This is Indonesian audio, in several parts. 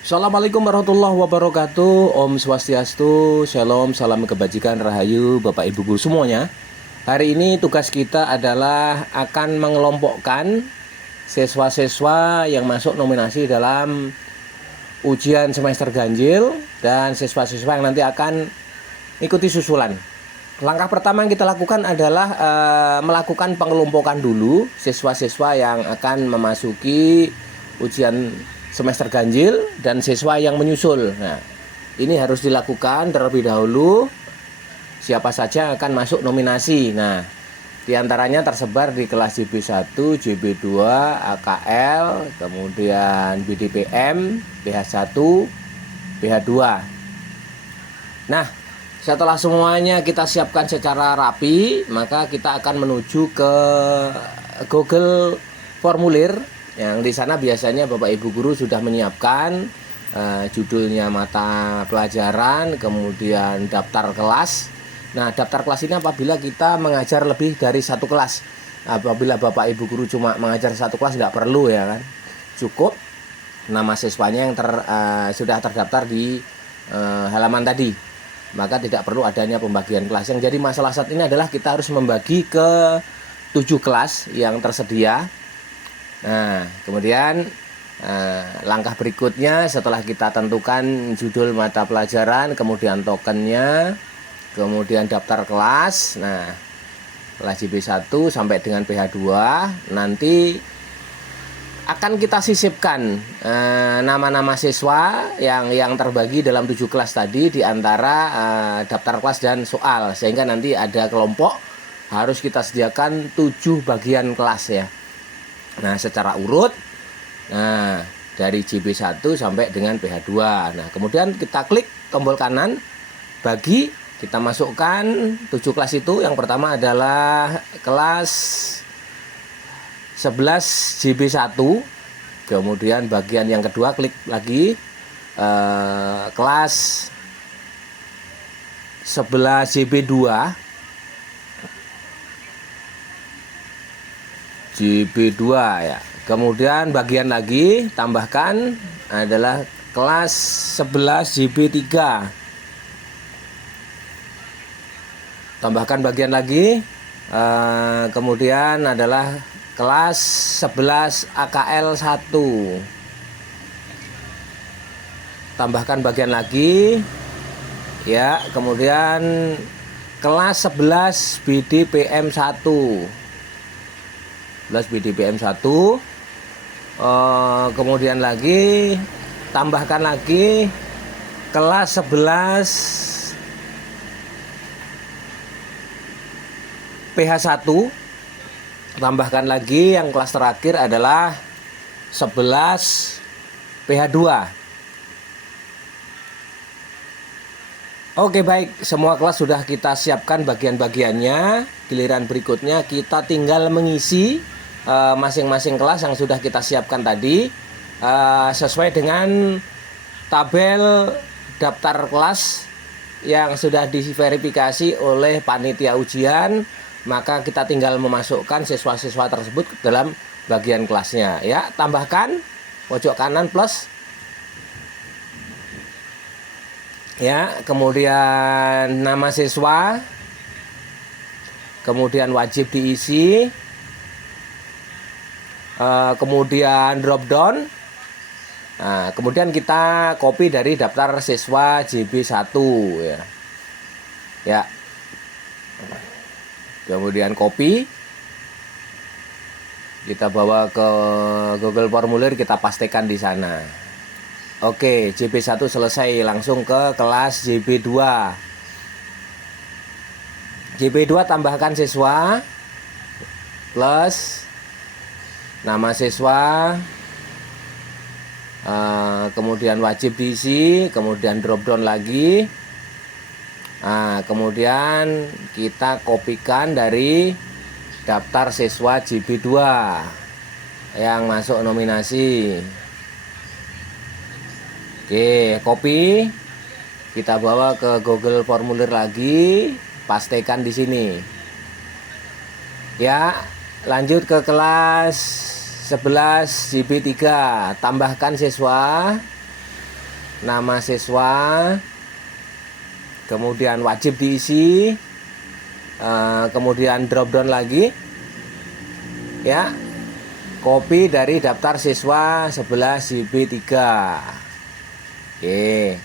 Assalamualaikum warahmatullahi wabarakatuh. Om Swastiastu, Shalom, salam kebajikan, rahayu, Bapak Ibu Guru semuanya. Hari ini tugas kita adalah akan mengelompokkan siswa-siswa yang masuk nominasi dalam ujian semester ganjil dan siswa-siswa yang nanti akan ikuti susulan. Langkah pertama yang kita lakukan adalah melakukan pengelompokan dulu siswa-siswa yang akan memasuki ujian semester ganjil dan siswa yang menyusul. Nah, ini harus dilakukan terlebih dahulu siapa saja akan masuk nominasi. Nah, diantaranya tersebar di kelas JB1, JB2, AKL, kemudian BDPM, PH1, PH2. Nah, setelah semuanya kita siapkan secara rapi, maka kita akan menuju ke Google Formulir. Yang di sana biasanya Bapak Ibu Guru sudah menyiapkan judulnya mata pelajaran, kemudian daftar kelas. Nah, daftar kelas ini apabila kita mengajar lebih dari satu kelas. Apabila Bapak Ibu Guru cuma mengajar satu kelas nggak perlu ya kan. Cukup nama siswanya yang sudah terdaftar di halaman tadi. Maka tidak perlu adanya pembagian kelas. Yang jadi masalah saat ini adalah kita harus membagi ke 7 kelas yang tersedia. Nah, kemudian langkah berikutnya setelah kita tentukan judul mata pelajaran, kemudian tokennya, kemudian daftar kelas. Nah, kelas JB1 sampai dengan PH2 nanti akan kita sisipkan nama-nama siswa yang terbagi dalam 7 kelas tadi di antara daftar kelas dan soal, sehingga nanti ada kelompok harus kita sediakan 7 bagian kelas ya. Nah, secara urut, nah dari JB1 sampai dengan PH2. Nah, kemudian kita klik tombol kanan, bagi, kita masukkan 7 kelas itu. Yang pertama adalah kelas 11 JB1. Kemudian bagian yang kedua klik lagi kelas 11 JB2. JB2 ya. Kemudian bagian lagi tambahkan adalah kelas 11 JB3. Tambahkan bagian lagi. Kemudian adalah kelas 11 AKL1. Tambahkan bagian lagi. Ya, kemudian kelas 11 BDPM1. BDPM1. Kemudian lagi tambahkan lagi kelas 11 PH1. Tambahkan lagi yang kelas terakhir adalah 11 PH2. Oke, baik, semua kelas sudah kita siapkan bagian-bagiannya. Giliran berikutnya kita tinggal mengisi masing-masing kelas yang sudah kita siapkan tadi sesuai dengan tabel daftar kelas yang sudah diverifikasi oleh panitia ujian. Maka kita tinggal memasukkan siswa-siswa tersebut ke dalam bagian kelasnya ya. Tambahkan pojok kanan plus ya, kemudian nama siswa, kemudian wajib diisi, kemudian drop down. Nah, kemudian kita copy dari daftar siswa JB1 ya. Ya. Kemudian copy, kita bawa ke Google Formulir, kita pastikan di sana. Oke, JB1 selesai, langsung ke kelas JB2. JB2 tambahkan siswa plus nama siswa, kemudian wajib diisi, kemudian drop down lagi. Nah, kemudian kita kopikan dari daftar siswa JB2 yang masuk nominasi. Oke, copy. Kita bawa ke Google Formulir lagi, pastikan di sini. Ya, lanjut ke kelas 11 JB3, tambahkan siswa, nama siswa, kemudian wajib diisi, kemudian drop down lagi, ya, kopi dari daftar siswa 11 JB 3. Oke,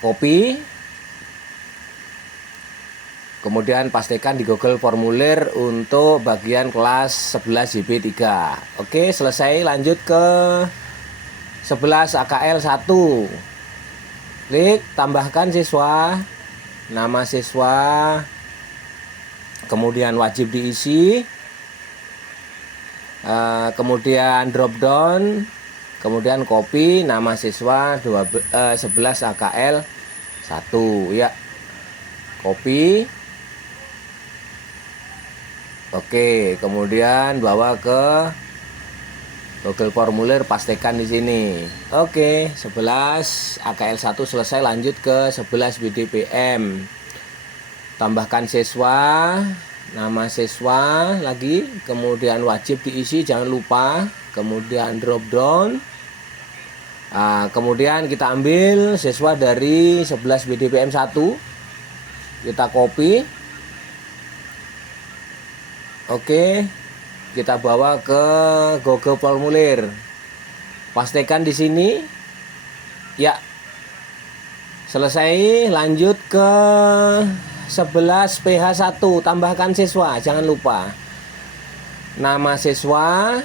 kopi, kemudian pastikan di Google formulir untuk bagian kelas 11 JB 3. Oke, selesai. Lanjut ke 11 AKL 1. Klik tambahkan siswa, nama siswa, kemudian wajib diisi, kemudian drop down, kemudian copy nama siswa 11 AKL 1, ya. Copy. Oke, kemudian bawa ke Google formulir, pastikan di sini. Oke, 11 AKL 1 selesai. Lanjut ke 11 BDPM. Tambahkan siswa, nama siswa lagi, kemudian wajib diisi, jangan lupa, kemudian drop down. Kemudian kita ambil siswa dari 11 BDPM 1, kita copy. Oke, kita bawa ke Google formulir, pastikan di sini, ya. Selesai. Lanjut ke 11 PH1, tambahkan siswa, jangan lupa, nama siswa,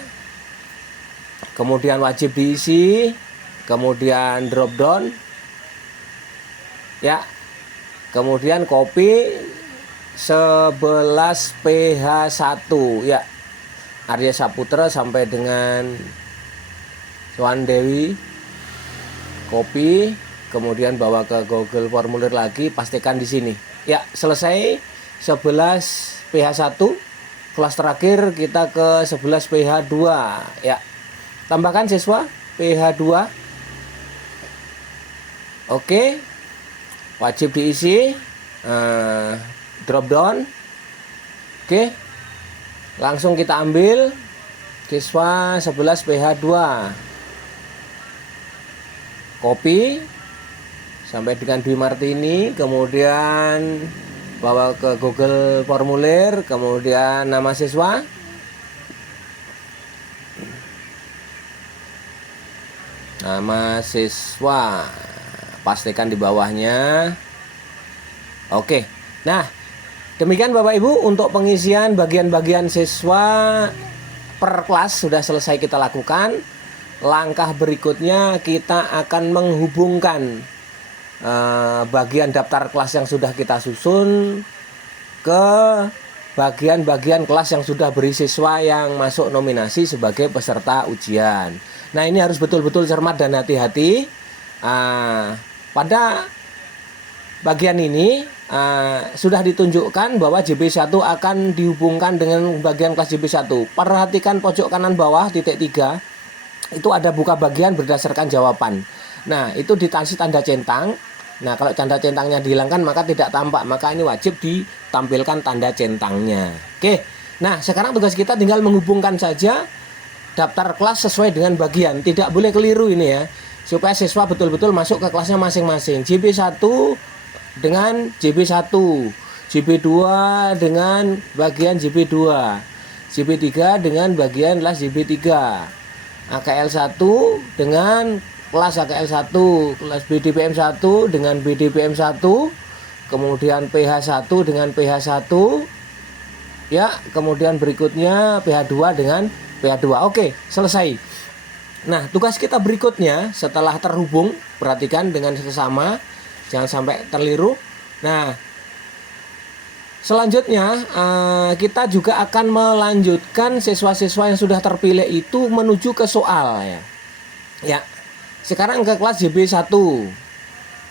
kemudian wajib diisi, kemudian drop down, ya, kemudian copy 11 PH1, ya, Arya Saputra sampai dengan Tuan Dewi. Copy, kemudian bawa ke Google formulir lagi, pastikan di sini. Ya, selesai. 11 PH1. Kelas terakhir kita ke 11 PH2, ya. Tambahkan siswa PH2. Oke. Wajib diisi, drop down. Oke. Langsung kita ambil siswa 11 PH2. Copy sampai dengan Dwi Martini, kemudian bawa ke Google formulir, kemudian nama siswa, pastikan di bawahnya. Oke, nah demikian Bapak Ibu untuk pengisian bagian-bagian siswa per kelas sudah selesai kita lakukan. Langkah berikutnya kita akan menghubungkan bagian daftar kelas yang sudah kita susun ke bagian-bagian kelas yang sudah beri siswa yang masuk nominasi sebagai peserta ujian. Nah, ini harus betul-betul cermat dan hati-hati. Pada bagian ini sudah ditunjukkan bahwa JB1 akan dihubungkan dengan bagian kelas JB1. Perhatikan pojok kanan bawah titik 3. Itu ada buka bagian berdasarkan jawaban. Nah, itu dikasih tanda centang. Nah, kalau tanda centangnya dihilangkan maka tidak tampak. Maka ini wajib ditampilkan tanda centangnya. Oke. Nah, sekarang tugas kita tinggal menghubungkan saja daftar kelas sesuai dengan bagian. Tidak boleh keliru ini ya. Supaya siswa betul-betul masuk ke kelasnya masing-masing. JB1 dengan JB1, JB2 dengan bagian JB2, JB3 dengan bagian kelas JB3, AKL1 dengan kelas AKL1, kelas BDPM1 dengan BDPM1, kemudian PH1 dengan PH1, ya, kemudian berikutnya PH2 dengan PH2. Oke, selesai. Nah, tugas kita berikutnya setelah terhubung, perhatikan dengan sesama, jangan sampai terliru. Nah, selanjutnya kita juga akan melanjutkan siswa-siswa yang sudah terpilih itu menuju ke soal, ya. Ya, sekarang ke kelas JB1.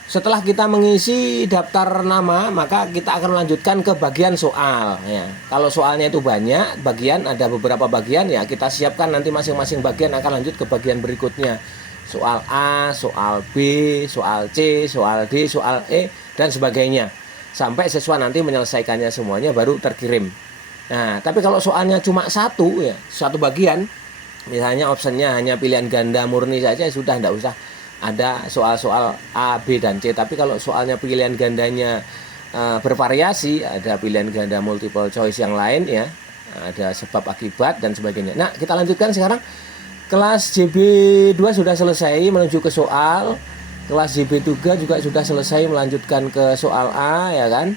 Setelah kita mengisi daftar nama, maka kita akan melanjutkan ke bagian soal, ya. Kalau soalnya itu banyak bagian, ada beberapa bagian, ya kita siapkan nanti masing-masing bagian akan lanjut ke bagian berikutnya. Soal A, soal B, soal C, soal D, soal E, dan sebagainya. Sampai siswa nanti menyelesaikannya semuanya baru terkirim. Nah, tapi kalau soalnya cuma satu, ya, satu bagian, Misalnya optionnya hanya pilihan ganda murni saja sudah, tidak usah ada soal-soal A, B, dan C. Tapi kalau soalnya pilihan gandanya bervariasi, ada pilihan ganda multiple choice yang lain ya, ada sebab akibat dan sebagainya. Nah, kita lanjutkan sekarang. Kelas JB2 sudah selesai menuju ke soal. Kelas JB3 juga sudah selesai melanjutkan ke soal A ya kan.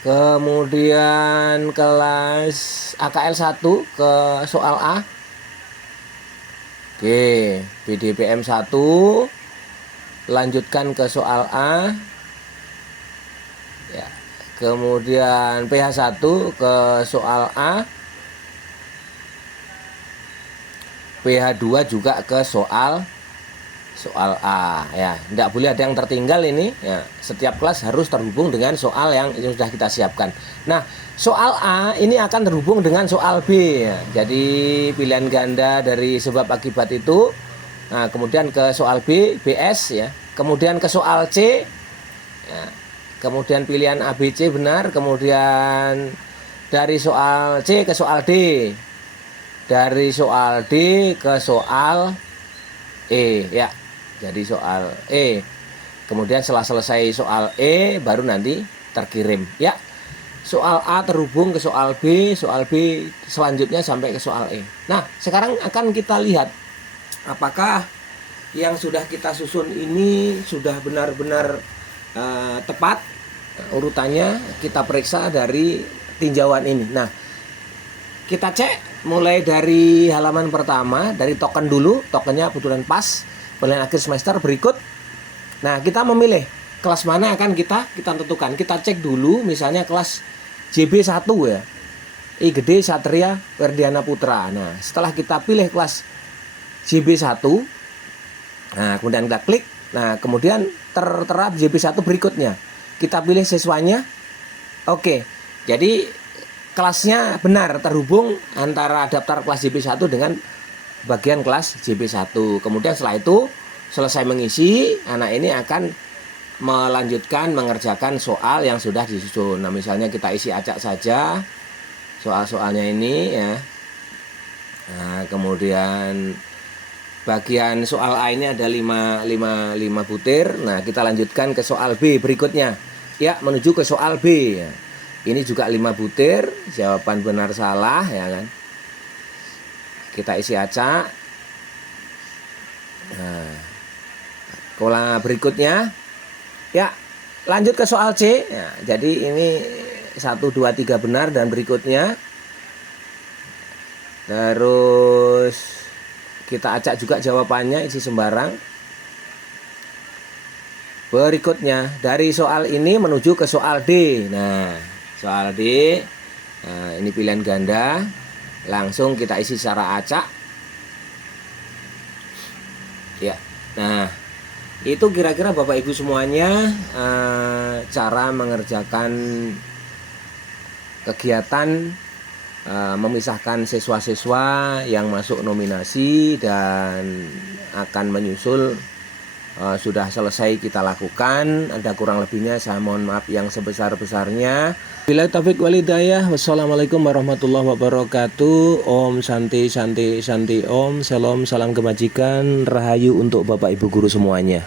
Kemudian kelas AKL 1 ke soal A. Oke, BDPM 1 lanjutkan ke soal A. Ya. Kemudian PH 1 ke soal A. PH 2 juga ke soal A ya. Tidak boleh ada yang tertinggal ini ya. Setiap kelas harus terhubung dengan soal yang sudah kita siapkan. Nah, soal A ini akan terhubung dengan soal B ya. Jadi pilihan ganda dari sebab akibat itu. Nah, kemudian ke soal B, BS ya. Kemudian ke soal C ya. Kemudian pilihan ABC benar. Kemudian dari soal C ke soal D. Dari soal D ke soal E ya. Jadi soal E. Kemudian setelah selesai soal E baru nanti terkirim ya. Soal A terhubung ke soal B selanjutnya sampai ke soal E. Nah, sekarang akan kita lihat apakah yang sudah kita susun ini sudah benar-benar tepat urutannya. Kita periksa dari tinjauan ini. Nah, kita cek mulai dari halaman pertama, dari token dulu, tokennya kebetulan pas penilaian akhir semester berikut. Nah, kita memilih kelas mana akan kita tentukan. Kita cek dulu misalnya kelas JB1 ya. I gede Satria Ferdiana Putra. Nah, setelah kita pilih kelas JB1, nah kemudian kita klik. Nah, kemudian tertera JB1 berikutnya. Kita pilih siswanya. Oke. Jadi kelasnya benar terhubung antara daftar kelas JB1 dengan bagian kelas JB1. Kemudian setelah itu selesai mengisi, anak ini akan melanjutkan mengerjakan soal yang sudah disusun. Nah, misalnya kita isi acak saja soal-soalnya ini ya. Nah, kemudian bagian soal A ini ada 5 butir. Nah, kita lanjutkan ke soal B berikutnya. Ya, menuju ke soal B ya. Ini juga 5 butir, jawaban benar salah ya kan. Kita isi acak. Nah, pola berikutnya ya, lanjut ke soal C ya, jadi ini 1, 2, 3 benar dan berikutnya. Terus kita acak juga jawabannya, isi sembarang. Berikutnya dari soal ini menuju ke soal D. Nah, soal D, nah, ini pilihan ganda, langsung kita isi secara acak ya. Nah, itu kira-kira Bapak Ibu semuanya cara mengerjakan kegiatan memisahkan siswa-siswa yang masuk nominasi dan akan menyusul sudah selesai kita lakukan. Ada kurang lebihnya saya mohon maaf yang sebesar-besarnya. Bila taufik walhidayah. Wassalamualaikum warahmatullahi wabarakatuh. Om Santi Santi Santi Om. Salam, salam kebajikan, rahayu untuk Bapak Ibu guru semuanya.